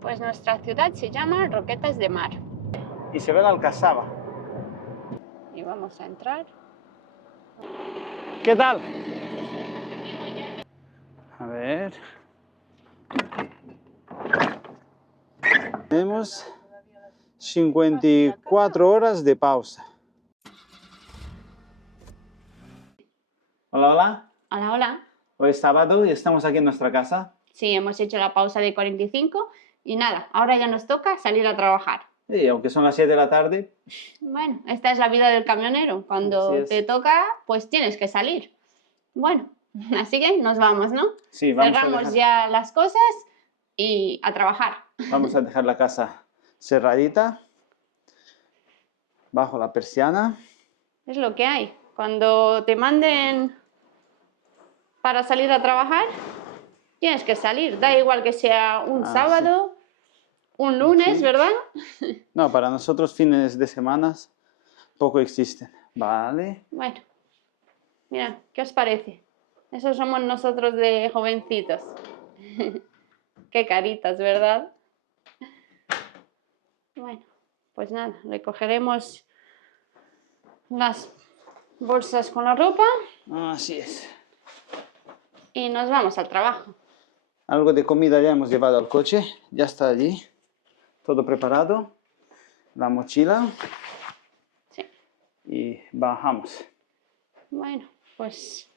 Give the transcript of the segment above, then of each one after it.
Pues nuestra ciudad se llama Roquetas de Mar. Y se ve la Alcazaba. Y vamos a entrar. ¿Qué tal? A ver. Tenemos 54 horas de pausa. Hola, hola. Hola, hola. Hoy es sábado y estamos aquí en nuestra casa. Sí, hemos hecho la pausa de 45 y nada, ahora ya nos toca salir a trabajar. Y aunque son las 7 de la tarde. Bueno, esta es la vida del camionero. Cuando te toca, pues tienes que salir. Bueno, así que nos vamos, ¿no? Sí, vamos Cerramos ya las cosas y a trabajar. Vamos a dejar la casa cerradita, bajo la persiana. Es lo que hay. Cuando te manden para salir a trabajar, tienes que salir. Da igual que sea un sábado, un lunes, ¿verdad? No, para nosotros fines de semana poco existen. Vale. Bueno, mira, ¿qué os parece? Esos somos nosotros de jovencitos. Qué caritas, ¿verdad? Bueno, pues nada, recogeremos las bolsas con la ropa. Así es. Y nos vamos al trabajo. Algo de comida ya hemos llevado al coche, ya está allí, todo preparado. La mochila. Sí. Y bajamos. Bueno, pues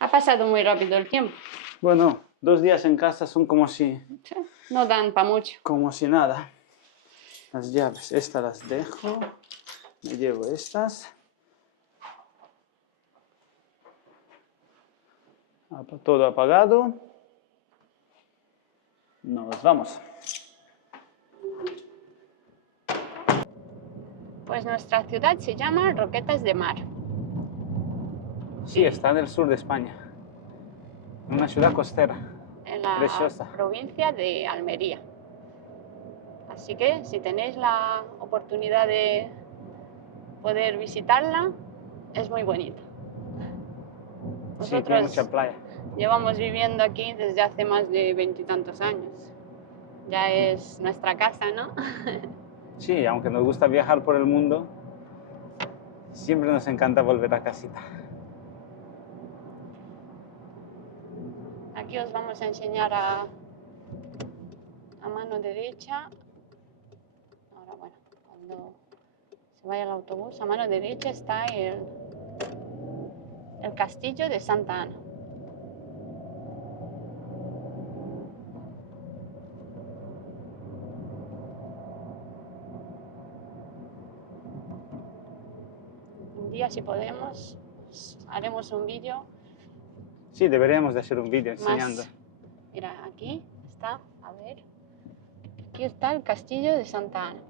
ha pasado muy rápido el tiempo. Bueno, 2 días en casa son como si... Sí, no dan para mucho. Como si nada. Las llaves, estas las dejo. Me llevo estas. Todo apagado. Nos vamos. Pues nuestra ciudad se llama Roquetas de Mar. Sí, está en el sur de España. Una ciudad costera. En la preciosa. provincia de Almería. Así que si tenéis la oportunidad de poder visitarla, es muy bonita. Sí, tiene mucha playa. Llevamos viviendo aquí desde hace más de 20 y tantos años. Ya es nuestra casa, ¿no? Sí, aunque nos gusta viajar por el mundo, siempre nos encanta volver a casita. Aquí os vamos a enseñar a mano derecha. Ahora, bueno, cuando se vaya el autobús, a mano derecha está el castillo de Santa Ana. Un día, si podemos, haremos un vídeo. Sí, deberíamos de hacer un vídeo enseñando. Mira, aquí está, a ver. Aquí está el castillo de Santa Ana.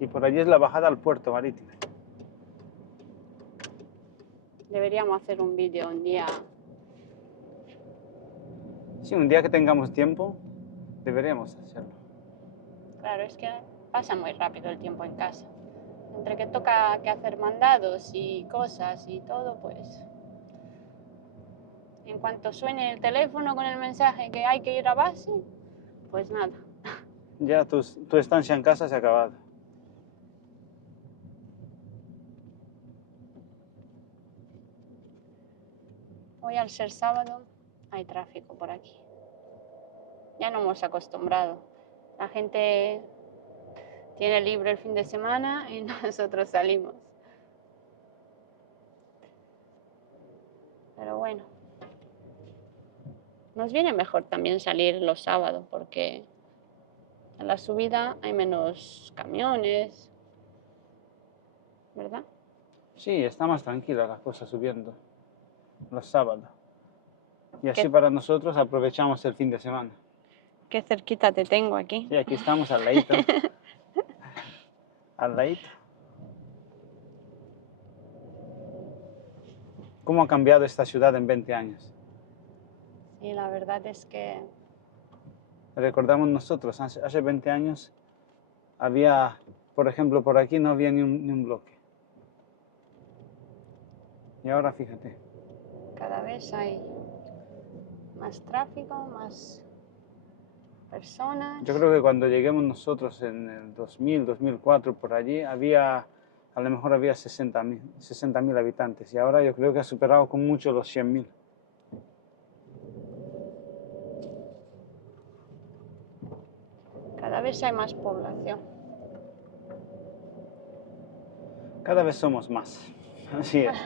Y por allí es la bajada al puerto marítimo. Deberíamos hacer un vídeo un día. Sí, un día que tengamos tiempo, deberíamos hacerlo. Claro, es que pasa muy rápido el tiempo en casa. Entre que toca que hacer mandados y cosas y todo, pues... En cuanto suene el teléfono con el mensaje que hay que ir a base, pues nada. Ya tu estancia en casa se ha acabado. Hoy, al ser sábado, hay tráfico por aquí. Ya no hemos acostumbrado. La gente tiene libre el fin de semana y nosotros salimos. Pero bueno, nos viene mejor también salir los sábados porque en la subida hay menos camiones, ¿verdad? Sí, está más tranquila la cosa subiendo los sábados. Y así para nosotros aprovechamos el fin de semana. Qué cerquita te tengo aquí. Sí, aquí estamos al ladito. Al ladito. ¿Cómo ha cambiado esta ciudad en 20 años? Sí, la verdad es que... Recordamos nosotros, hace 20 años había, por ejemplo, por aquí no había ni un bloque. Y ahora fíjate. Cada vez hay más tráfico, más personas. Yo creo que cuando lleguemos nosotros en el 2000, 2004, por allí, a lo mejor había 60.000 habitantes y ahora yo creo que ha superado con mucho los 100.000. Cada vez hay más población. Cada vez somos más, así es.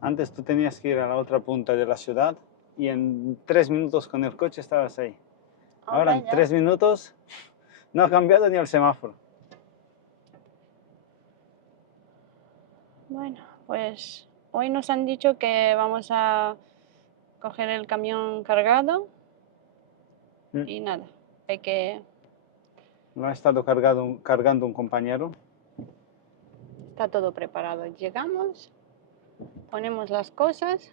Antes tú tenías que ir a la otra punta de la ciudad y en 3 minutos con el coche estabas ahí. Ahora en ya. 3 minutos no ha cambiado ni el semáforo. Bueno, pues hoy nos han dicho que vamos a coger el camión cargado y nada, hay que... Lo ha estado cargando un compañero. Está todo preparado. Llegamos, ponemos las cosas.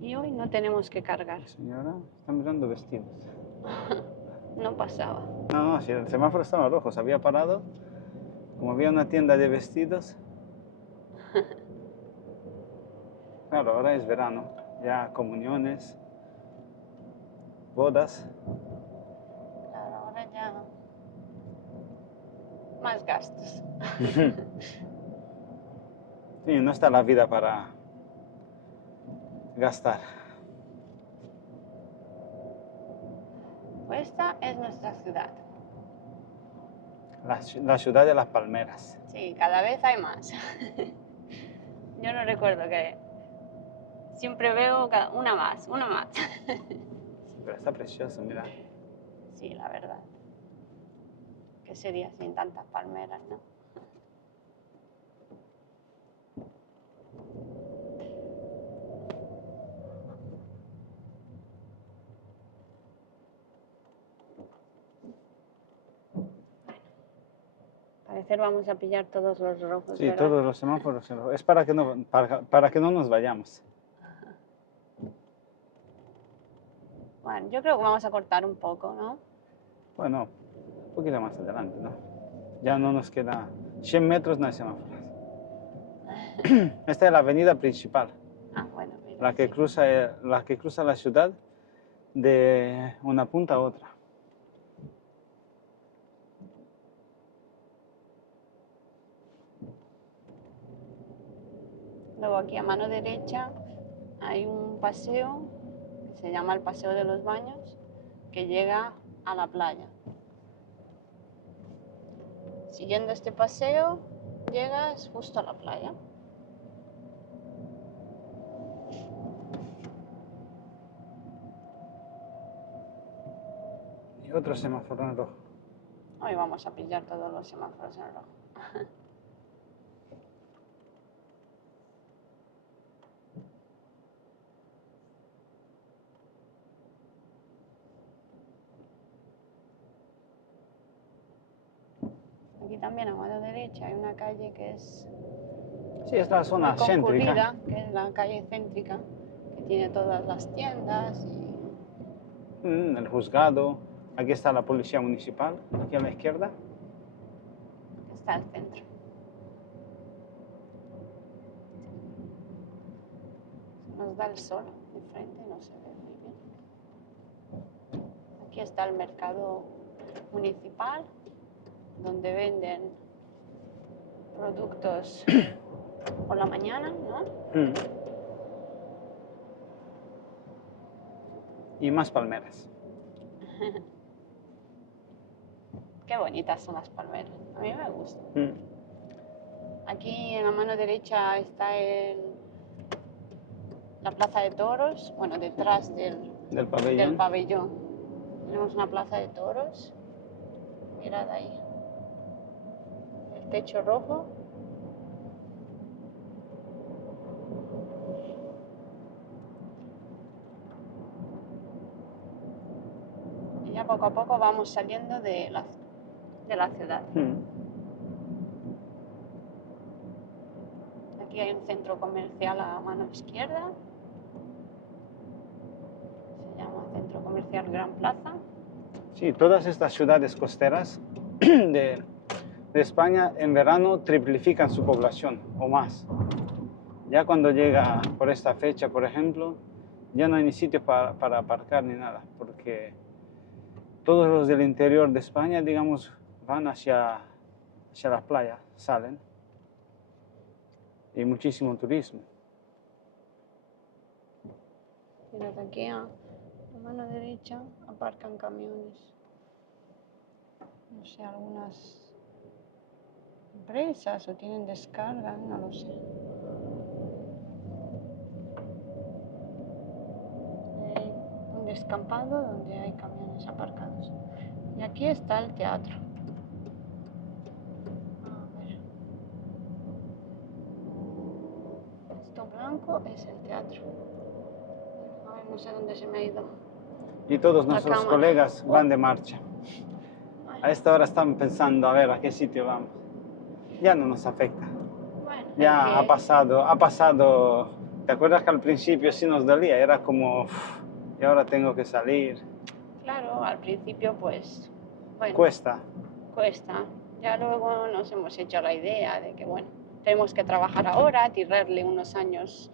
Y hoy no tenemos que cargar. Señora, está mirando vestidos. No pasaba. No, si el semáforo estaba rojo, se había parado. Como había una tienda de vestidos. Claro, ahora es verano. Ya comuniones, bodas. Claro, ahora ya más gastos. Sí, no está la vida para gastar. Esta es nuestra ciudad. La ciudad de las palmeras. Sí, cada vez hay más. Yo no recuerdo que... Siempre veo una más, una más. Pero está precioso, mira. Sí, la verdad. ¿Qué sería sin tantas palmeras, no? Parecer vamos a pillar todos los rojos, Sí, ¿verdad? todos los semáforos. Es para que no nos vayamos. Bueno, yo creo que vamos a cortar un poco, ¿no? Bueno, un poquito más adelante, ¿no? Ya no nos queda 100 metros, no hay semáforos. Esta es la avenida principal, Ah, bueno, mira, la que sí. cruza la ciudad de una punta a otra. Luego aquí a mano derecha hay un paseo que se llama el Paseo de los Baños, que llega a la playa. Siguiendo este paseo, llegas justo a la playa. Y otro semáforo en rojo. Hoy vamos a pillar todos los semáforos en rojo. Aquí también a mano derecha hay una calle que es Sí, es la zona muy concurrida, céntrica. que es la calle céntrica, que tiene todas las tiendas y... El juzgado. Aquí está la policía municipal, aquí a la izquierda. está el centro. Nos da el sol de frente, no se ve muy bien. Aquí está el mercado municipal, donde venden productos por la mañana, ¿no? Y más palmeras. Qué bonitas son las palmeras, a mí me gustan. Aquí en la mano derecha está la plaza de toros, bueno, detrás Del pabellón. pabellón. Tenemos una plaza de toros, mirad ahí, el techo rojo. Y ya poco a poco vamos saliendo de la ciudad. Aquí hay un centro comercial a mano izquierda. Se llama Centro Comercial Gran Plaza. Sí, todas estas ciudades costeras de España en verano triplifican su población o más. Ya cuando llega por esta fecha, por ejemplo, ya no hay ni sitio para aparcar ni nada, porque todos los del interior de España, digamos, van hacia la playa, salen, y muchísimo turismo. Mirad aquí a la mano derecha aparcan camiones. No sé, algunas empresas o tienen descarga, no lo sé. Hay un descampado donde hay camiones aparcados. Y aquí está el teatro. A ver. Esto blanco es el teatro. A ver, no sé dónde se me ha ido. Y todos La nuestros cámara. colegas van de marcha. Ay, A esta hora están pensando a ver a qué sitio vamos. Ya no nos afecta. bueno, Ya es que- ha pasado. ¿Te acuerdas que al principio sí nos dolía? Era como, "Uf, y ahora tengo que salir". Claro, al principio pues, bueno, Cuesta. cuesta. Ya luego nos hemos hecho la idea de que, bueno, tenemos que trabajar ahora, tirarle unos años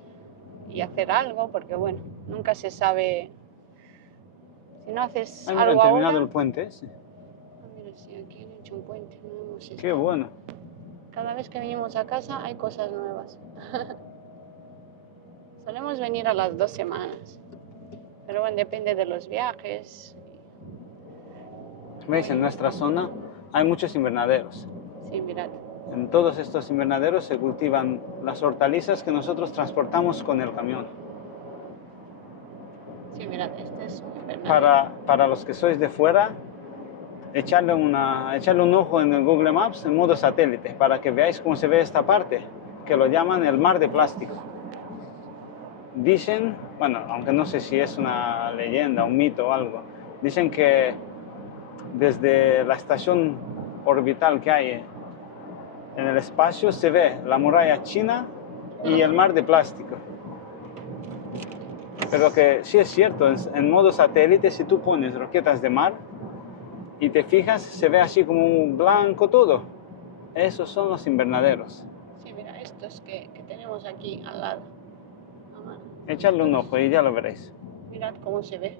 y hacer algo, porque, bueno, nunca se sabe si no haces Ah, mira, han algo terminado ahora. el puente ese. Ah, mira, sí, aquí han hecho un puente, no hemos Qué estado. bueno. Cada vez que venimos a casa hay cosas nuevas. Solemos venir a las 2 semanas, pero bueno, depende de los viajes. ¿Veis? En nuestra zona hay muchos invernaderos. Sí, mirad. En todos estos invernaderos se cultivan las hortalizas que nosotros transportamos con el camión. Sí, mirad, este es un invernadero. Para los que sois de fuera, echarle un ojo en el Google Maps en modo satélite para que veáis cómo se ve esta parte, que lo llaman el mar de plástico. Dicen, bueno, aunque no sé si es una leyenda, un mito o algo, dicen que desde la estación orbital que hay en el espacio se ve la muralla china y el mar de plástico. Pero que sí es cierto, en modo satélite, si tú pones roquetas de mar y te fijas, se ve así como un blanco todo. Esos son los invernaderos. Sí, mira, estos que tenemos aquí al lado. A mano. Echadle un ojo y ya lo veréis. Mirad cómo se ve.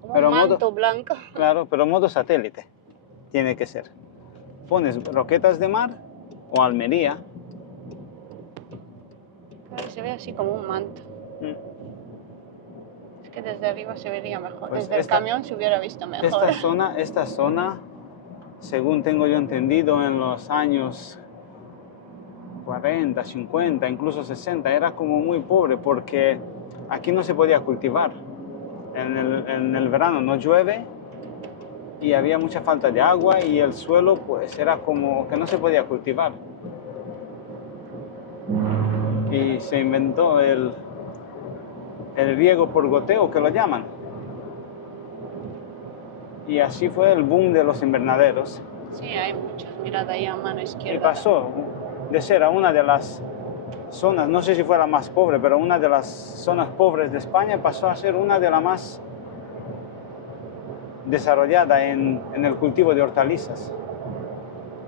Como Pero un manto blanco. claro, pero modo satélite tiene que ser. Pones roquetas de mar o Almería. Claro, se ve así como un manto. Mm. Es que desde arriba se vería mejor. Pues Desde el camión se hubiera visto mejor. Esta zona, según tengo yo entendido, en los años 40, 50, incluso 60, era como muy pobre porque aquí no se podía cultivar. En el verano no llueve y había mucha falta de agua y el suelo pues era como que no se podía cultivar. Y se inventó el riego por goteo, que lo llaman. Y así fue el boom de los invernaderos. Sí, hay muchos. Mirad ahí a mano izquierda. Y pasó de ser a una de las zonas, no sé si fue la más pobre, pero una de las zonas pobres de España pasó a ser una de las más desarrollada en el cultivo de hortalizas.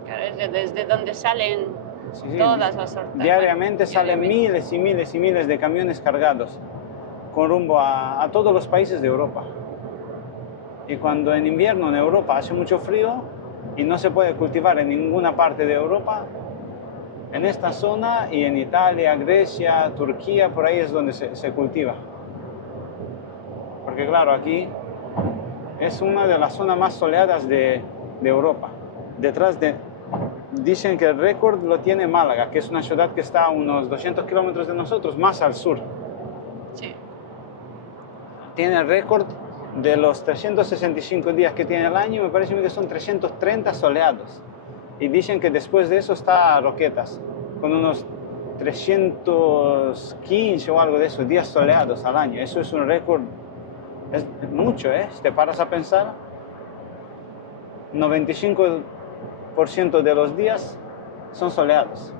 Claro, es desde donde salen Sí, sí. todas las hortalizas. Diariamente salen miles y miles y miles de camiones cargados con rumbo a todos los países de Europa. Y cuando en invierno en Europa hace mucho frío y no se puede cultivar en ninguna parte de Europa, en esta zona y en Italia, Grecia, Turquía, por ahí es donde se cultiva. Porque claro, aquí es una de las zonas más soleadas de Europa. Dicen que el récord lo tiene Málaga, que es una ciudad que está a unos 200 kilómetros de nosotros, más al sur. Sí. Tiene el récord de los 365 días que tiene el año, me parece que son 330 soleados. Y dicen que después de eso está Roquetas, con unos 315 o algo de esos días soleados al año. Eso es un récord, es mucho, ¿eh? Si te paras a pensar, 95% de los días son soleados.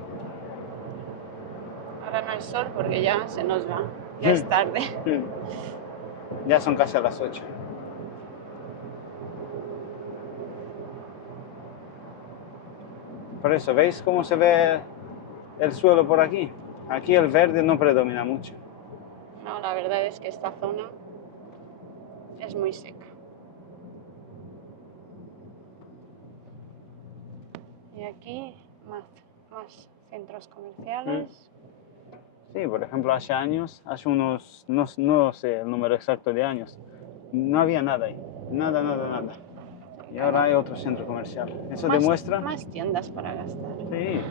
Ahora no hay sol porque ya se nos va. Ya es tarde. Ya son casi a las 8. Por eso, ¿veis cómo se ve el suelo por aquí? Aquí el verde no predomina mucho. No, la verdad es que esta zona es muy seca. Y aquí más centros comerciales. Sí, por ejemplo, hace años, hace unos, no sé el número exacto de años, no había nada ahí, nada. Y ahora hay otro centro comercial. Eso demuestra... Más tiendas para gastar. Sí,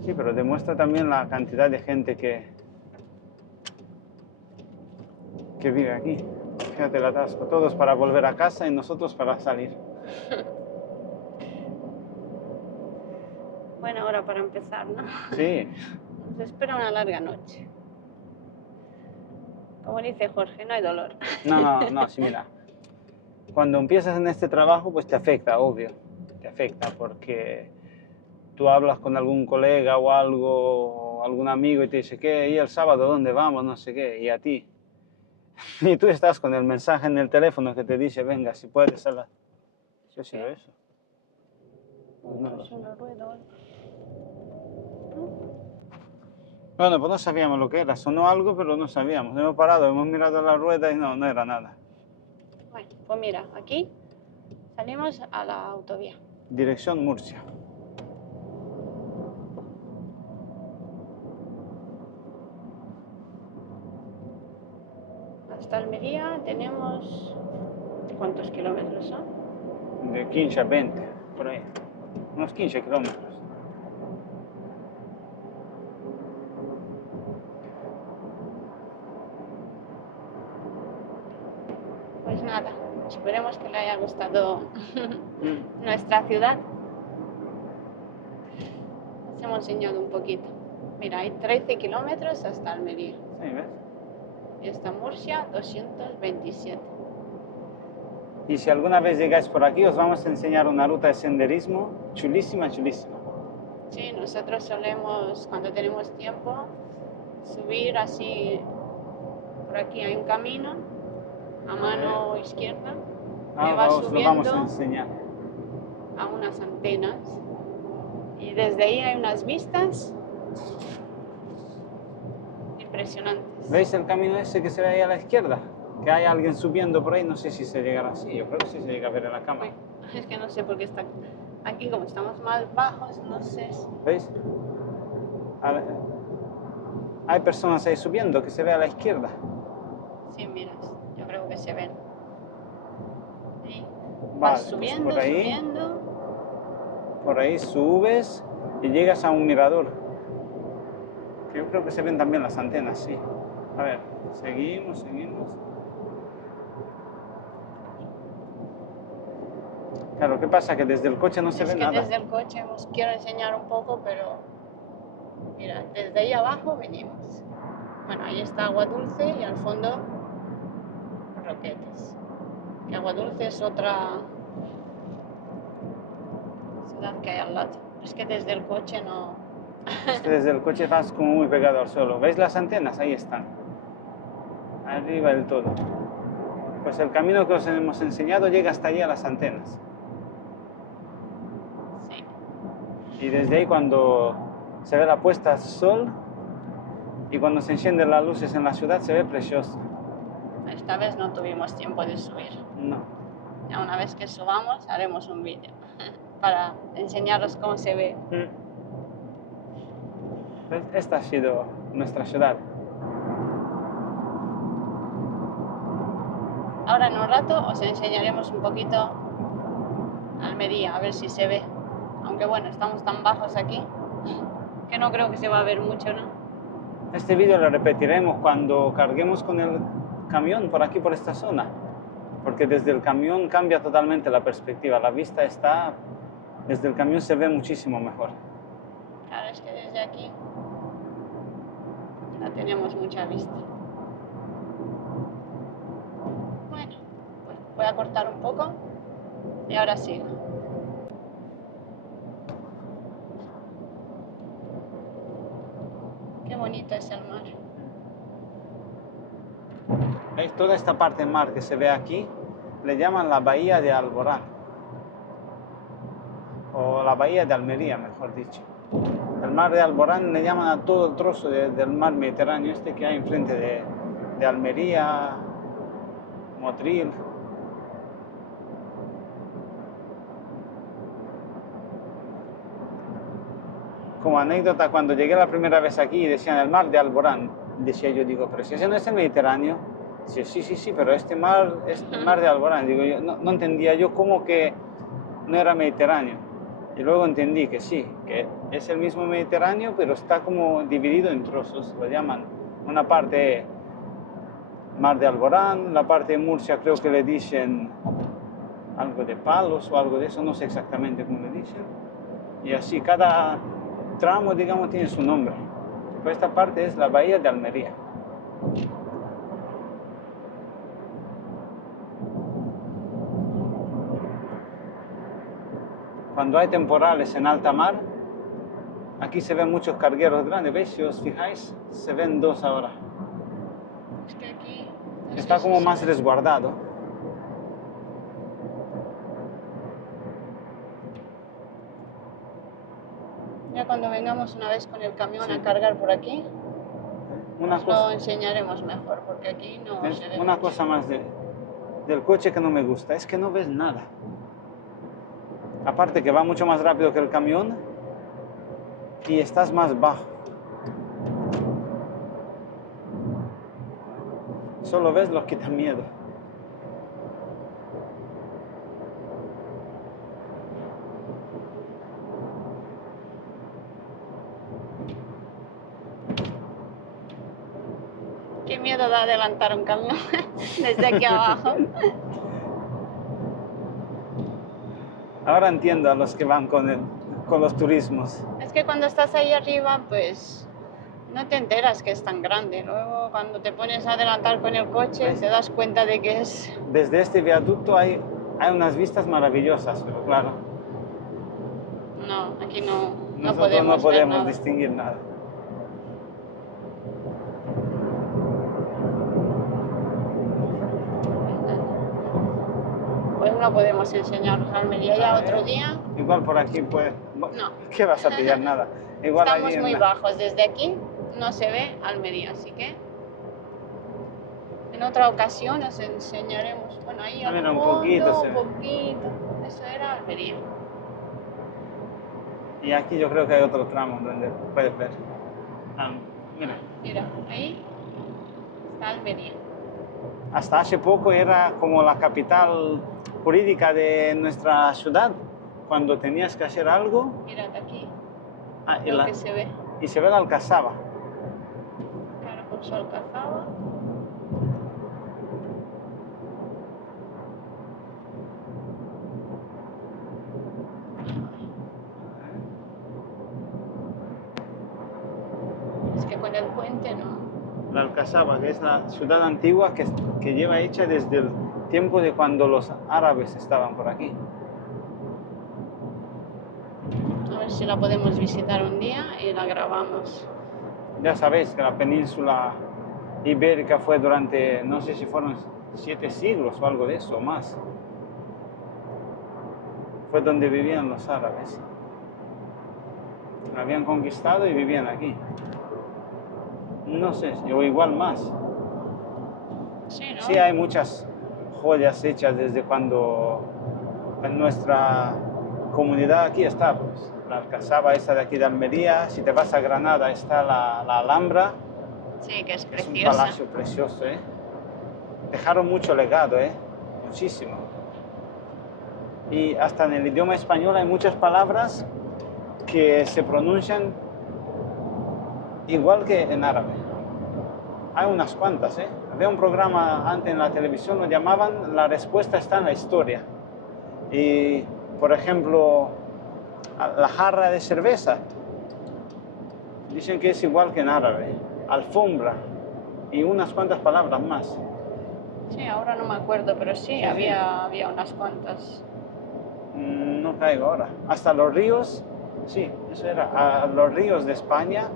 sí, pero demuestra también la cantidad de gente que vive aquí. Fíjate el atasco, todos para volver a casa y nosotros para salir. Buena hora para empezar, ¿no? Sí. Nos espera una larga noche. Como dice Jorge, no hay dolor. No, sí, mira. Cuando empiezas en este trabajo, pues te afecta, obvio. Te afecta porque tú hablas con algún colega o algo, o algún amigo y te dice, ¿qué? ¿Y el sábado dónde vamos? No sé qué. Y a ti. Y tú estás con el mensaje en el teléfono que te dice, venga, si puedes a la... ¿Sí ha sido eso? Pues no lo sé. Una rueda o algo. Bueno, pues no sabíamos lo que era. Sonó algo, pero no sabíamos. Hemos parado, hemos mirado la rueda y no era nada. Bueno, pues mira, aquí salimos a la autovía. Dirección Murcia. Hasta Almería tenemos... ¿Cuántos kilómetros son? De 15 a 20, por ahí. Unos 15 kilómetros. Pues nada, esperemos que le haya gustado nuestra ciudad. Os hemos enseñado un poquito. Mira, hay 13 kilómetros hasta Almería. Sí, ¿ves? Y hasta Murcia, 227. Y si alguna vez llegáis por aquí, os vamos a enseñar una ruta de senderismo chulísima. Sí, nosotros solemos, cuando tenemos tiempo, subir así. Por aquí hay un camino a mano izquierda que va os lo vamos a subiendo enseñar. a unas antenas. Y desde ahí hay unas vistas impresionantes. ¿Veis el camino ese que se ve ahí a la izquierda? Que hay alguien subiendo por ahí, no sé si se llegará así, yo creo que sí se llega a ver en la cámara. Uy, es que no sé por qué está aquí, como estamos más bajos, no sé. ¿Veis? Hay personas ahí subiendo que se ve a la izquierda. Sí, miras, yo creo que se ven. Y Vale, vas pues subiendo, por ahí, subiendo. Por ahí subes y llegas a un mirador. Que yo creo que se ven también las antenas, sí. A ver, seguimos. Claro, ¿qué pasa? Que desde el coche no se ve nada. Desde el coche os quiero enseñar un poco, pero mira, desde ahí abajo venimos. Bueno, ahí está Agua Dulce y al fondo Roquetas. Que Agua Dulce es otra ciudad que hay al lado. Es que desde el coche no... Es que desde el coche vas como muy pegado al suelo. ¿Veis las antenas? Ahí están. Arriba del todo. Pues el camino que os hemos enseñado llega hasta allí a las antenas. Sí. Y desde ahí cuando se ve la puesta de sol y cuando se encienden las luces en la ciudad se ve precioso. Esta vez no tuvimos tiempo de subir. No. Ya una vez que subamos haremos un vídeo para enseñaros cómo se ve. Pues esta ha sido nuestra ciudad. Ahora en un rato os enseñaremos un poquito Almería, a ver si se ve. Aunque bueno, estamos tan bajos aquí que no creo que se va a ver mucho, ¿no? Este vídeo lo repetiremos cuando carguemos con el camión por aquí, por esta zona. Porque desde el camión cambia totalmente la perspectiva. La vista está... Desde el camión se ve muchísimo mejor. Claro, es que desde aquí no tenemos mucha vista. Bueno, pues voy a cortar un poco y ahora sigo. Qué bonito es el mar. ¿Veis? Toda esta parte mar que se ve aquí le llaman la bahía de Alborán. o la bahía de Almería, mejor dicho. El mar de Alborán le llaman a todo el trozo del mar Mediterráneo este que hay enfrente de Almería, Motril. Como anécdota, cuando llegué la primera vez aquí y decían el mar de Alborán, decía yo, digo, pero si ese no es el Mediterráneo. Dice, sí, pero este mar es el mar de Alborán. Digo, yo no entendía yo cómo que no era Mediterráneo. Y luego entendí que sí, que es el mismo Mediterráneo, pero está como dividido en trozos, lo llaman. Una parte mar de Alborán, la parte de Murcia creo que le dicen algo de Palos o algo de eso, no sé exactamente cómo le dicen. Y así cada tramo, digamos, tiene su nombre. Pues esta parte es la bahía de Almería. Cuando hay temporales en alta mar, aquí se ven muchos cargueros grandes, ¿veis? Si os fijáis, se ven dos ahora. Es que aquí Está como más resguardado. Ya cuando vengamos una vez con el camión a cargar por aquí, lo enseñaremos mejor, porque aquí no se ve una mucho. cosa más del coche que no me gusta, es que no ves nada. Aparte que va mucho más rápido que el camión y estás más bajo. Solo ves los que dan miedo. Qué miedo da adelantar un camión desde aquí abajo. Ahora entiendo a los que van con los turismos. Es que cuando estás ahí arriba, pues no te enteras que es tan grande. Luego cuando te pones a adelantar con el coche, te das cuenta de que es... Desde este viaducto hay unas vistas maravillosas, pero claro, No, aquí no nosotros podemos no podemos ver nada. distinguir nada. Pues no podemos enseñaros Almería ya otro día. Igual por aquí, pues, No. ¿qué vas a pillar? Nada. Igual Estamos allí muy bajos. Desde aquí no se ve Almería, así que en otra ocasión os enseñaremos. Bueno, ahí al Mira, un fondo, poquito se un ve. poquito. Eso era Almería. Y aquí yo creo que hay otro tramo donde puedes ver. Mira, Mira, ahí está Almería. hasta hace poco era como la capital jurídica de nuestra ciudad. Cuando tenías que hacer algo, Mirad aquí y, lo que se ve. y se ve la Alcazaba. Claro, con su alcazaba. Es que con el puente no. La Alcazaba, que es la ciudad antigua que lleva hecha desde el tiempo de cuando los árabes estaban por aquí. A ver si la podemos visitar un día y la grabamos. Ya sabéis que la península ibérica fue durante, no sé si fueron 7 siglos o algo de eso, o más. Fue donde vivían los árabes. La habían conquistado y vivían aquí. No sé, o igual más. Sí, ¿no? Sí, hay muchas joyas hechas desde cuando en nuestra comunidad aquí está, pues, la Alcazaba esta de aquí de Almería. Si te vas a Granada está la Alhambra. Sí, que es Es un preciosa. palacio precioso, ¿eh? Dejaron mucho legado, ¿eh? Muchísimo. Y hasta en el idioma español hay muchas palabras que se pronuncian igual que en árabe. Hay unas cuantas, ¿eh? Había un programa antes en la televisión, lo llamaban La respuesta está en la historia. Y, por ejemplo, la jarra de cerveza, dicen que es igual que en árabe. Alfombra y unas cuantas palabras más. Sí, ahora no me acuerdo, pero sí, Sí. había unas cuantas. No caigo ahora. Hasta los ríos, sí, eso era. Los ríos de España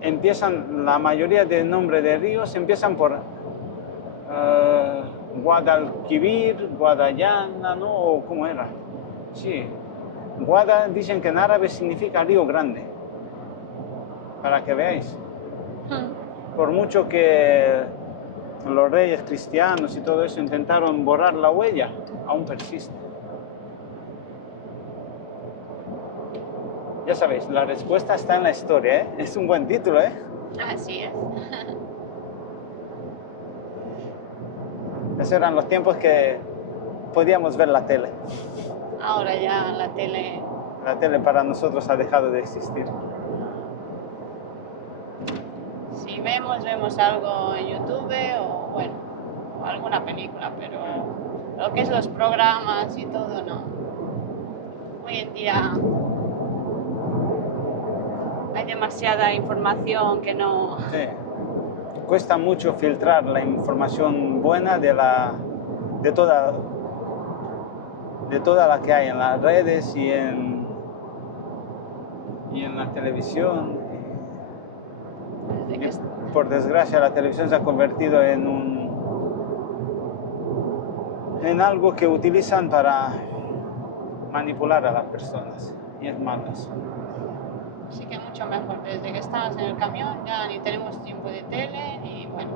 empiezan, la mayoría de nombres de ríos empiezan por Guadalquivir, Guadalllana, ¿no? ¿O cómo era? Sí. Guada dicen que en árabe significa río grande, para que veáis. Por mucho que los reyes cristianos y todo eso intentaron borrar la huella, aún persiste. Ya sabéis, la respuesta está en la historia, ¿eh? Es un buen título, ¿eh? Así es. Esos eran los tiempos que podíamos ver la tele. Ahora ya la tele... La tele para nosotros ha dejado de existir. Si vemos algo en YouTube o bueno, o alguna película, pero lo que es los programas y todo, no. Hoy en día hay demasiada información que no... Sí. Cuesta mucho filtrar la información buena de toda la que hay en las redes y en la televisión. Desde que... Por desgracia, la televisión se ha convertido en algo que utilizan para manipular a las personas, y es malo eso. Así que mucho mejor, desde que estamos en el camión ya ni tenemos tiempo de tele y bueno.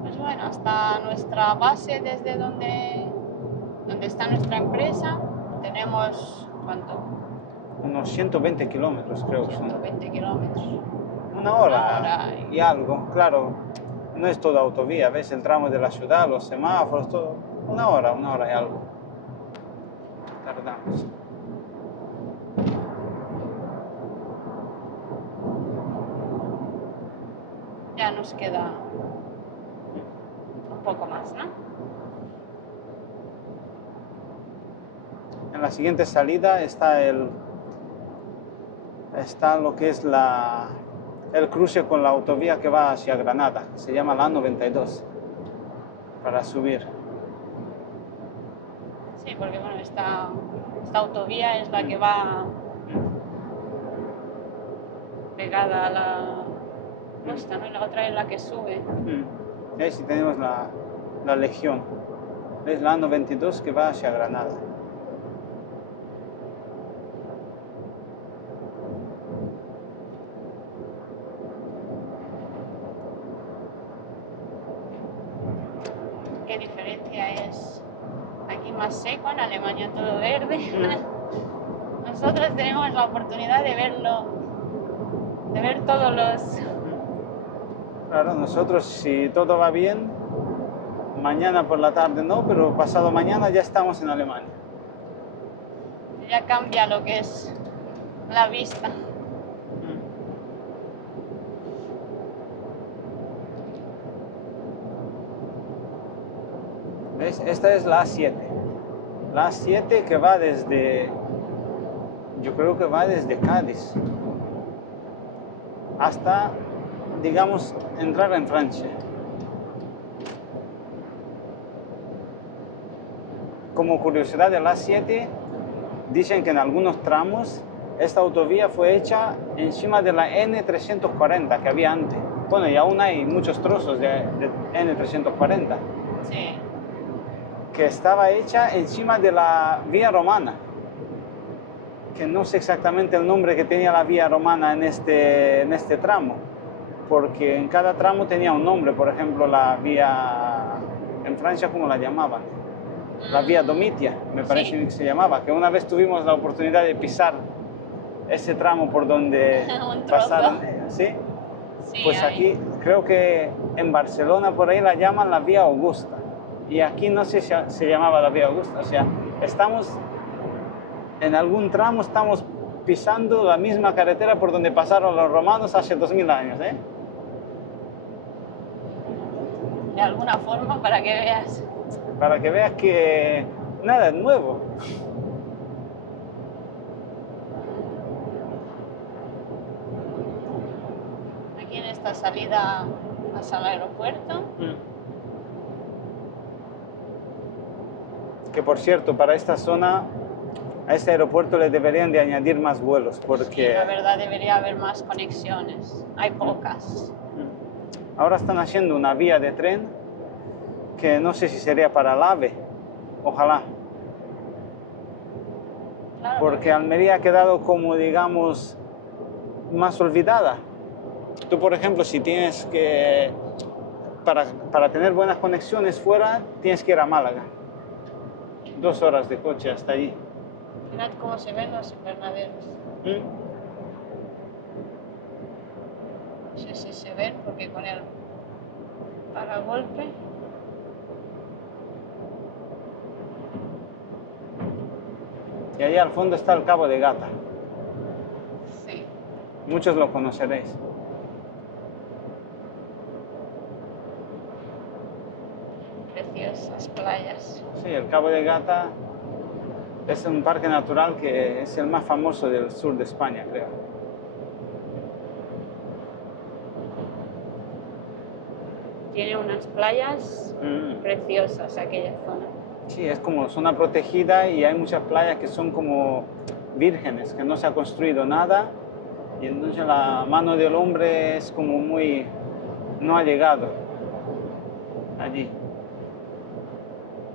Pues bueno, hasta nuestra base, desde donde está nuestra empresa, tenemos, ¿cuánto? Unos 120 kilómetros, creo que son. 120 kilómetros. Una hora y algo, claro. No es toda autovía, ves el tramo de la ciudad, los semáforos, todo. Una hora y algo. Tardamos. Ya nos queda un poco más, ¿no? En la siguiente salida está lo que es el cruce con la autovía que va hacia Granada, que se llama la A92, para subir. Sí, porque bueno, esta autovía es la que va pegada a la costa, ¿no? Y la otra es la que sube. Ahí sí tenemos la Legión. Es la A92 que va hacia Granada. ¿Qué diferencia es? Aquí más seco, en Alemania todo verde. Nosotros tenemos la oportunidad de verlo, de ver todos los... Claro, nosotros si todo va bien, mañana por la tarde no, pero pasado mañana ya estamos en Alemania. Ya cambia lo que es la vista. ¿Ves? Esta es la A7. La A7 que va yo creo que va desde Cádiz hasta, digamos, entrar en Francia. Como curiosidad de la A7, dicen que en algunos tramos esta autovía fue hecha encima de la N340 que había antes. Bueno, y aún hay muchos trozos de N340. Sí. Que estaba hecha encima de la vía romana, que no sé exactamente el nombre que tenía la vía romana en este tramo, porque en cada tramo tenía un nombre. Por ejemplo, la vía en Francia, ¿cómo la llamaban? La vía Domitia, me parece que se llamaba, que una vez tuvimos la oportunidad de pisar ese tramo por donde pasaron, ¿sí? Sí, pues ahí. aquí creo que en Barcelona por ahí la llaman la vía Augusta. Y aquí no sé si se llamaba la vía Augusta. O sea, en algún tramo estamos pisando la misma carretera por donde pasaron los romanos hace 2000 años, ¿eh? De alguna forma, para que veas. Para que veas que nada es nuevo. Aquí en esta salida hacia el aeropuerto. Que por cierto, para esta zona, a este aeropuerto le deberían de añadir más vuelos, porque Sí, la verdad debería haber más conexiones. Hay pocas. Ahora están haciendo una vía de tren que no sé si sería para el AVE, ojalá. Claro, Porque Almería ha quedado como, digamos, más olvidada. Tú, por ejemplo, si tienes que, para tener buenas conexiones fuera, tienes que ir a Málaga. 2 horas de coche hasta allí. mirad cómo se ven los invernaderos. No sé si se ven porque con el paragolpe. Y allá al fondo está el Cabo de Gata. Sí. Muchos lo conoceréis. Preciosas playas. Sí, el Cabo de Gata es un parque natural que es el más famoso del sur de España, creo. Tiene unas playas preciosas aquella zona. Sí, es como zona protegida y hay muchas playas que son como vírgenes, que no se ha construido nada y entonces la mano del hombre es como muy... no ha llegado allí.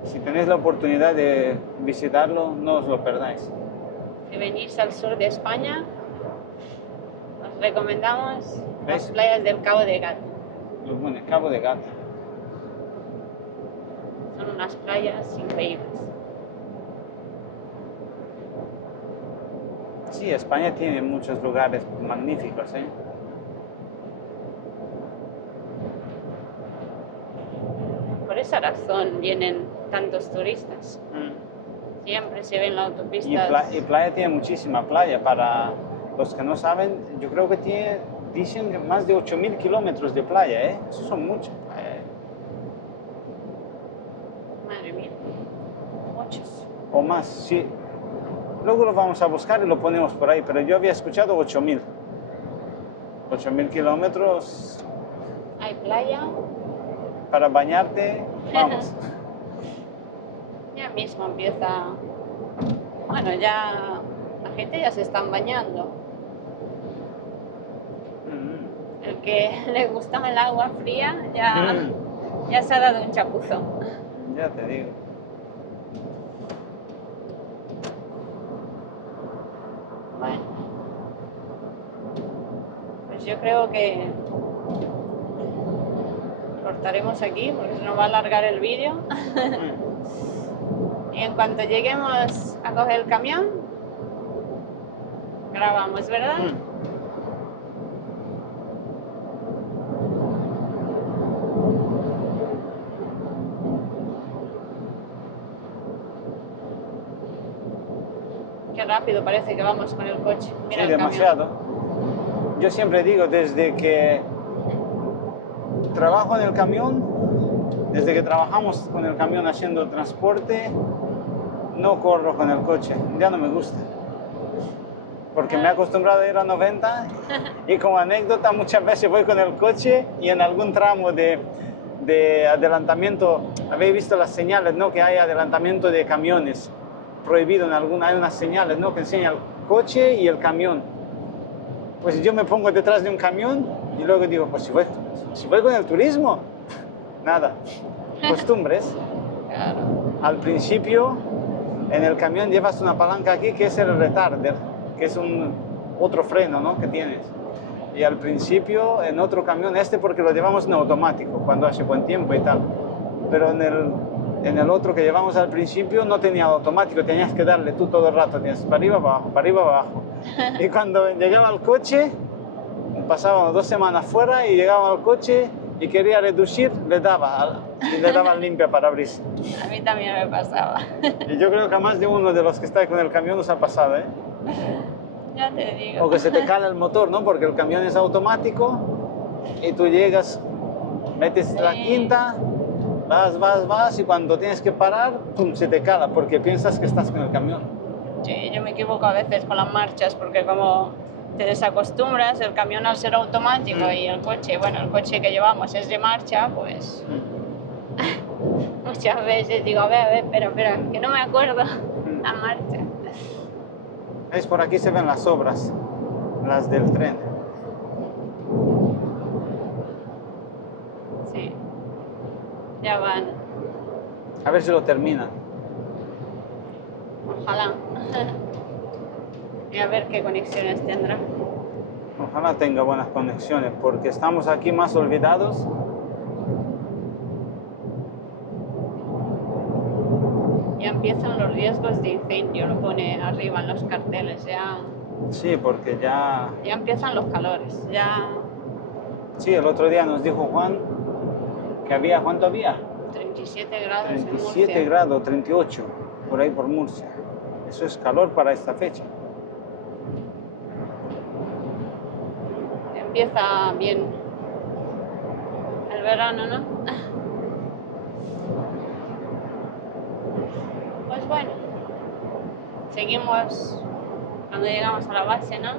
Si tenéis la oportunidad de visitarlo, no os lo perdáis. Si venís al sur de España, os recomendamos ¿Veis? las playas del Cabo de Gata. Bueno, el Cabo de Gata. Son unas playas increíbles. Sí, España tiene muchos lugares magníficos, ¿eh? Por esa razón vienen tantos turistas. Siempre se ven las Y, autopistas. y playa tiene muchísima playa. Para los que no saben, yo creo que tiene, dicen que más de 8.000 kilómetros de playa, ¿eh? Eso son muchos. Madre mía, muchos. O más, sí. Luego lo vamos a buscar y lo ponemos por ahí, pero yo había escuchado 8.000. 8.000 kilómetros Hay playa, para bañarte, vamos. ya mismo empieza. Bueno, ya la gente ya se están bañando. El que le gusta el agua fría ya se ha dado un chapuzón. Ya te digo. Bueno, pues yo creo que cortaremos aquí porque se nos va a alargar el vídeo. Y en cuanto lleguemos a coger el camión, grabamos, ¿verdad? Qué rápido parece que vamos con el coche. Mira Sí, el demasiado. camión. Yo siempre digo, desde que trabajo en el camión, desde que trabajamos con el camión haciendo transporte, no corro con el coche, ya no me gusta. Porque me he acostumbrado a ir a 90 y como anécdota muchas veces voy con el coche y en algún tramo de adelantamiento, habéis visto las señales, ¿no? Que hay adelantamiento de camiones prohibido en alguna, hay unas señales, ¿no? Que enseñan el coche y el camión. Pues yo me pongo detrás de un camión y luego digo, pues si voy con el turismo, nada, costumbres. Claro. Al principio en el camión llevas una palanca aquí que es el retarder, que es otro freno, ¿no? Que tienes. Y al principio en otro camión, porque lo llevamos en automático cuando hace buen tiempo y tal, pero en el otro que llevamos al principio no tenía automático, tenías que darle tú todo el rato, tenías para arriba, para arriba, abajo. Y cuando llegaba al coche, pasábamos 2 semanas fuera y llegaba al coche y quería reducir, le daba limpia parabrisas. A mí también me pasaba. Y yo creo que a más de uno de los que está con el camión nos ha pasado, ¿eh? Ya te digo. O que se te cala el motor, ¿no? Porque el camión es automático y tú llegas, metes la quinta, vas y cuando tienes que parar, pum, se te cala porque piensas que estás con el camión. Sí, yo me equivoco a veces con las marchas porque como te desacostumbras, el camión al ser automático y el coche, bueno, el coche que llevamos es de marcha, pues muchas veces digo, a ver, espera, que no me acuerdo la marcha. ¿Veis? Por aquí se ven las obras, las del tren. Ya van. A ver si lo terminan. Ojalá. Y a ver qué conexiones tendrá. Ojalá tenga buenas conexiones, porque estamos aquí más olvidados. Ya empiezan los riesgos de incendio, lo pone arriba en los carteles. Ya Sí, porque ya... empiezan los calores. Ya Sí, el otro día nos dijo Juan que había... ¿Cuánto había? 37 grados en 37 Murcia. grados, 38, por ahí por Murcia. Eso es calor para esta fecha. Empieza bien el verano, ¿no? Pues bueno, seguimos cuando llegamos a la base, ¿no?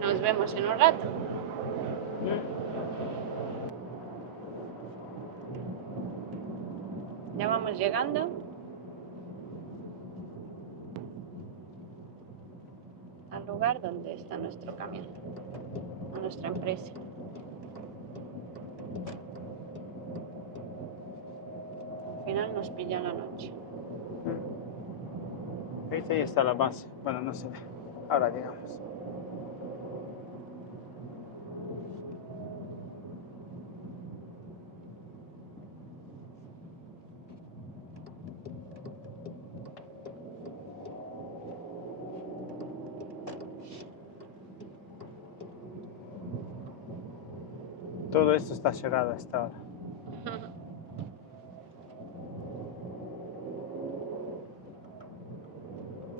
Nos vemos en un rato. Ya vamos llegando. Al lugar donde está nuestro camión, a nuestra empresa. Al final nos pilla la noche. Ahí está la base. Bueno, no se ve. Ahora llegamos. Todo esto está cerrado a esta hora.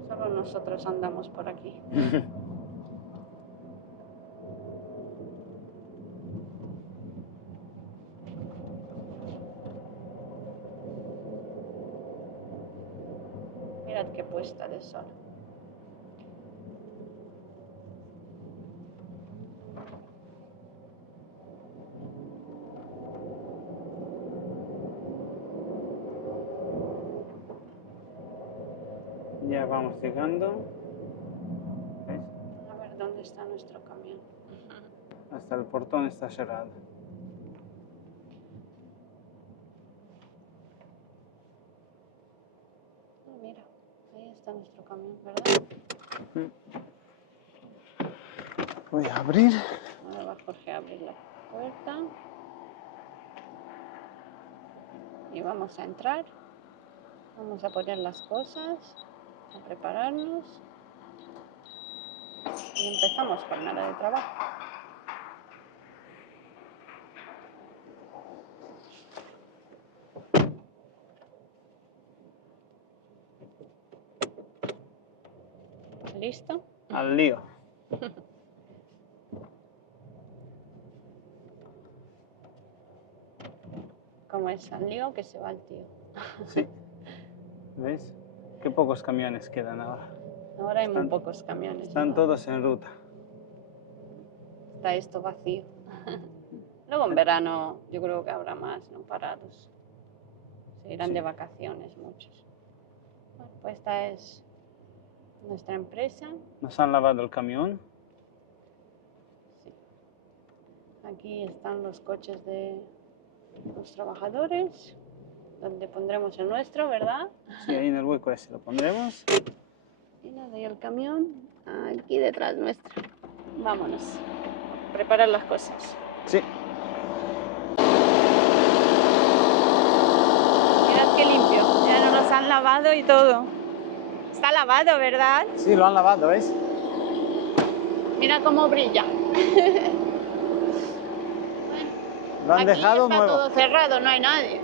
Solo nosotros andamos por aquí. Mirad qué puesta de sol. Ya vamos llegando. ¿Ves? A ver dónde está nuestro camión. Hasta el portón está cerrado. Oh, mira, ahí está nuestro camión, ¿verdad? Voy a abrir. Ahora va Jorge a abrir la puerta. Y vamos a entrar. Vamos a poner las cosas, a prepararnos. Y empezamos jornada de trabajo. ¿Listo? Al lío. Como es al lío que se va el tío. Sí. ¿Ves? Qué pocos camiones quedan ahora. Ahora hay muy pocos camiones. Están ¿no? todos en ruta. Está esto vacío. Luego en verano yo creo que habrá más, ¿no? Parados. Se irán Sí. de vacaciones muchos. Bueno, pues esta es nuestra empresa. Nos han lavado el camión. Sí. Aquí están los coches de los trabajadores, donde pondremos el nuestro, ¿verdad? Sí, ahí en el hueco ese lo pondremos. Y nada, y el camión aquí detrás nuestro. Vámonos. Preparar las cosas. Sí. Mirad qué limpio. Ya nos los han lavado y todo. Está lavado, ¿verdad? Sí, lo han lavado, ¿ves? Mira cómo brilla. Lo han Aquí dejado está nuevo. todo cerrado, no hay nadie.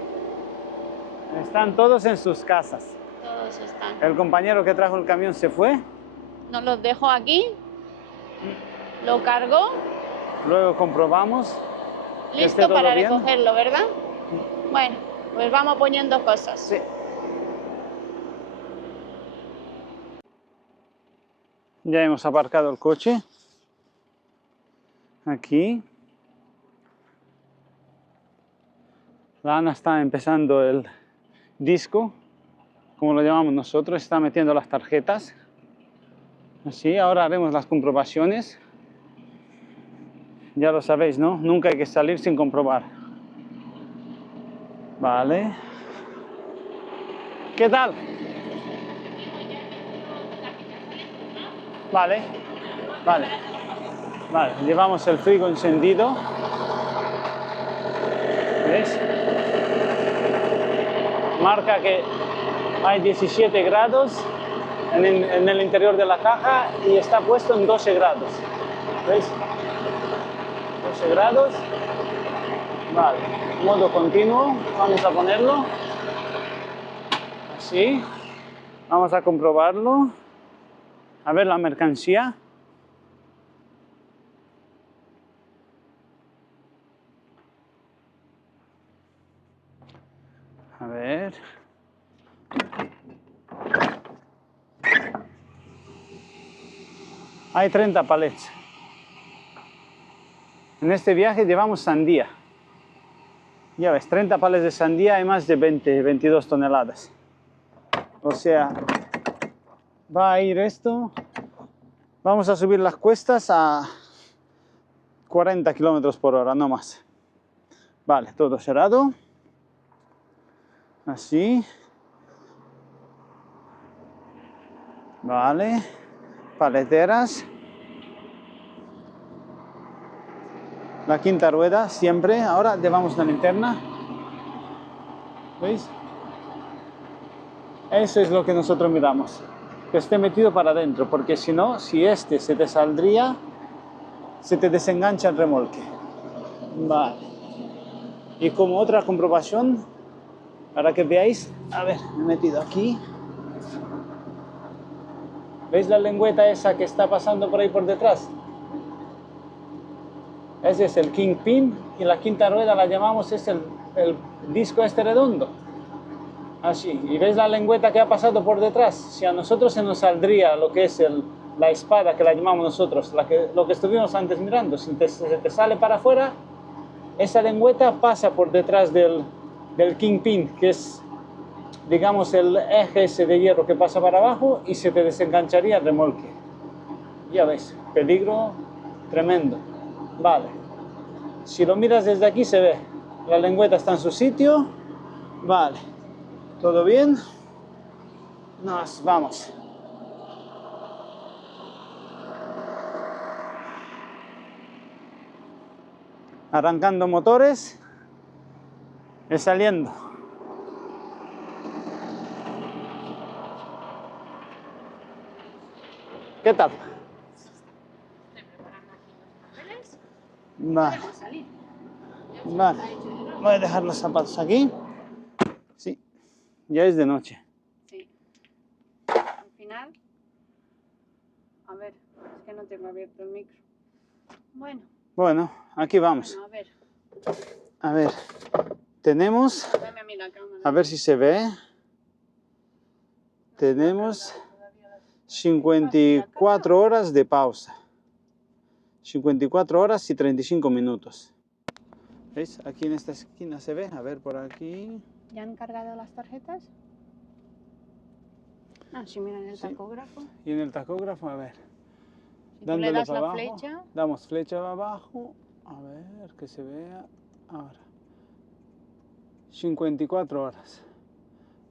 Están todos en sus casas. Todos están. El compañero que trajo el camión se fue. Nos los dejó aquí. Lo cargó. Luego comprobamos que esté Listo todo para bien. recogerlo, ¿verdad? Bueno, pues vamos poniendo cosas. Sí. Ya hemos aparcado el coche. Aquí. La Ana está empezando el disco, como lo llamamos nosotros, está metiendo las tarjetas. Así, ahora haremos las comprobaciones Ya lo sabéis, ¿no? Nunca hay que salir sin comprobar. Vale. ¿Qué tal? Vale. Vale. Vale. Llevamos el frigo encendido. ¿Ves? Marca que hay 17 grados en el interior de la caja y está puesto en 12 grados. ¿Veis? 12 grados. Vale. Modo continuo. Vamos a ponerlo. Así. Vamos a comprobarlo. A ver la mercancía. A ver. Hay 30 palets. En este viaje llevamos sandía. Ya ves, 30 palets de sandía y más de 22 toneladas. O sea, va a ir esto. Vamos a subir las cuestas a 40 kilómetros por hora, no más. Vale, todo cerrado. Así. Vale. Paleteras. La quinta rueda siempre. Ahora llevamos la linterna. ¿Veis? Eso es lo que nosotros miramos. Que esté metido para adentro, porque si no, si este se te saldría, se te desengancha el remolque. Vale. Y como otra comprobación, para que veáis, a ver, me he metido aquí. ¿Veis la lengüeta esa que está pasando por ahí por detrás? Ese es el kingpin y la quinta rueda la llamamos, es el disco este redondo. Así, y veis la lengüeta que ha pasado por detrás. Si a nosotros se nos saldría lo que es la espada, que la llamamos nosotros, lo que estuvimos antes mirando, si se te sale para afuera, esa lengüeta pasa por detrás del kingpin, que es, digamos, el eje ese de hierro que pasa para abajo y se te desengancharía el remolque. Ya ves, peligro tremendo. Vale, si lo miras desde aquí se ve, la lengüeta está en su sitio. Vale, ¿todo bien? Nos vamos. Arrancando motores y saliendo. ¿Qué tal? Estoy preparando aquí los papeles. Vale. Podemos salir. Vale. Voy a dejar los zapatos aquí. Sí, ya es de noche. Sí. Al final. A ver, es que no tengo abierto el micro. Bueno. Bueno, aquí vamos. Bueno, a ver. A ver, tenemos, Dame a mí la cámara. a ver si se ve. Tenemos 54 horas de pausa. 54 horas y 35 minutos. ¿Veis? Aquí en esta esquina se ve. A ver, por aquí. ¿Ya han cargado las tarjetas? Ah, sí, mira en el Sí. tacógrafo. Y en el tacógrafo, a ver. Si tú le das para la abajo, flecha. damos flecha abajo. A ver, que se vea. Ahora. 54 horas.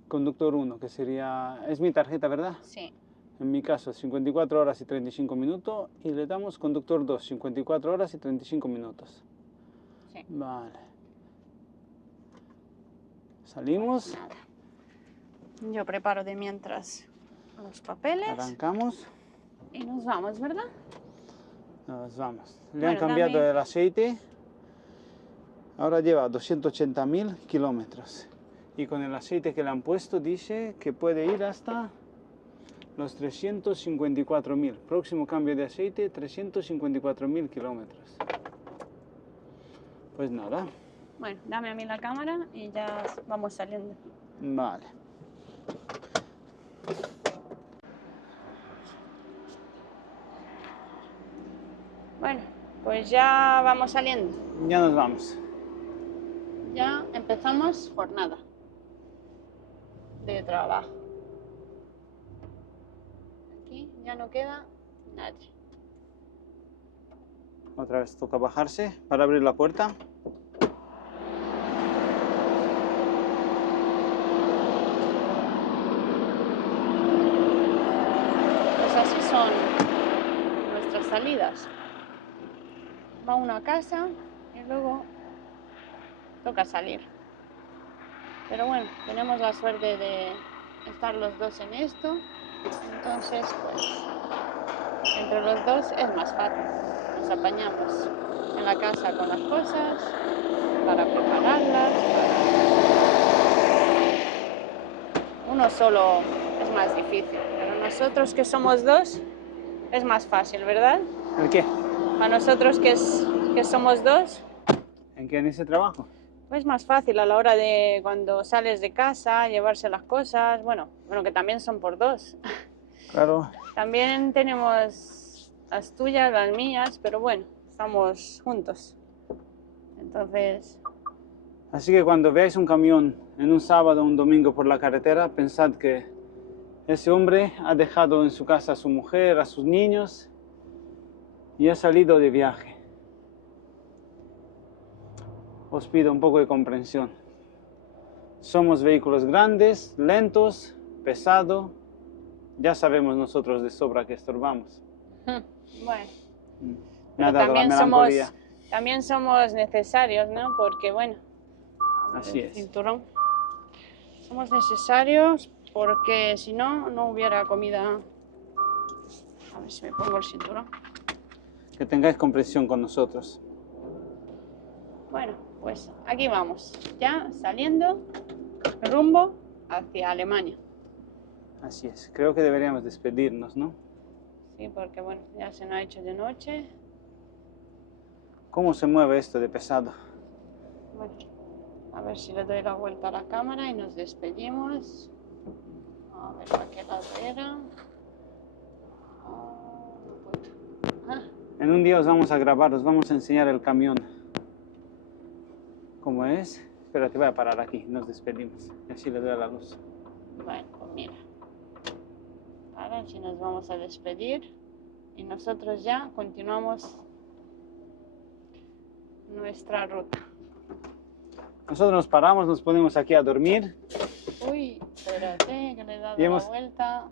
Conductor 1, que sería... Es mi tarjeta, ¿verdad? Sí. En mi caso, 54 horas y 35 minutos. Y le damos conductor 2, 54 horas y 35 minutos. Sí. Vale. Salimos. Nada. Yo preparo de mientras los papeles. Arrancamos. Y nos vamos, ¿verdad? Nos vamos. Le Bueno, han cambiado dame. el aceite. Ahora lleva 280.000 kilómetros. Y con el aceite que le han puesto dice que puede ir hasta los 354.000. Próximo cambio de aceite, 354.000 kilómetros. Pues nada. Bueno, dame a mí la cámara y ya vamos saliendo. Vale. Bueno, pues ya vamos saliendo. Ya nos vamos. Ya empezamos jornada de trabajo. Aquí ya no queda nadie. Otra vez toca bajarse para abrir la puerta. Pues así son nuestras salidas. Va uno a casa y luego toca salir. Pero bueno, tenemos la suerte de estar los dos en esto. Entonces, pues, entre los dos es más fácil. Nos apañamos en la casa con las cosas, para prepararlas. Uno solo es más difícil, pero nosotros que somos dos es más fácil, ¿verdad? ¿El qué? A nosotros que somos dos, ¿En qué? ¿En ese trabajo? es más fácil a la hora de cuando sales de casa, llevarse las cosas. Bueno, que también son por dos. Claro. También tenemos las tuyas, las mías, pero bueno, estamos juntos. Entonces, Así que cuando veáis un camión en un sábado o un domingo por la carretera, pensad que ese hombre ha dejado en su casa a su mujer, a sus niños y ha salido de viaje. Os pido un poco de comprensión. Somos vehículos grandes, lentos, pesados. Ya sabemos nosotros de sobra que estorbamos. bueno, Me ha pero dado la melancolía. también somos necesarios, ¿no? Porque bueno, Así el es. cinturón. Somos necesarios porque si no, no hubiera comida. A ver si me pongo el cinturón. Que tengáis comprensión con nosotros. Bueno, pues aquí vamos, ya saliendo rumbo hacia Alemania. Así es. Creo que deberíamos despedirnos, ¿no? Sí, porque bueno, ya se nos ha hecho de noche. ¿Cómo se mueve esto de pesado? Bueno, a ver si le doy la vuelta a la cámara y nos despedimos. A ver, ¿para qué lado era? En un día os vamos a grabar, os vamos a enseñar el camión. ¿Cómo es? Espera, te voy a parar aquí, nos despedimos. Y así le doy a la luz. Bueno, pues mira. Ahora sí nos vamos a despedir y nosotros ya continuamos nuestra ruta. Nosotros nos paramos, nos ponemos aquí a dormir. Uy, espérate, que le he dado Y la vuelta.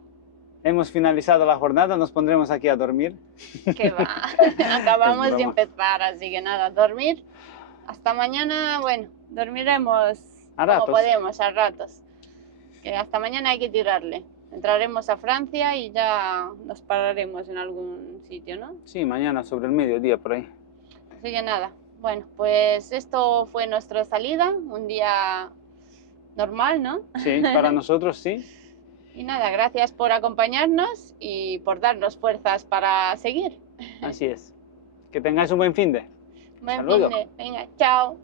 Hemos finalizado la jornada, nos pondremos aquí a dormir. Que va, acabamos Es de broma. empezar, así que nada, dormir. Hasta mañana, bueno, dormiremos A como ratos. podemos, a ratos. Que hasta mañana hay que tirarle. Entraremos a Francia y ya nos pararemos en algún sitio, ¿no? Sí, mañana sobre el mediodía por ahí. Así que nada, bueno, pues esto fue nuestra salida, un día normal, ¿no? Sí, para nosotros sí. Y nada, gracias por acompañarnos y por darnos fuerzas para seguir. Así es. Que tengáis un buen fin de. Buen Hasta luego. fin de- Venga, chao.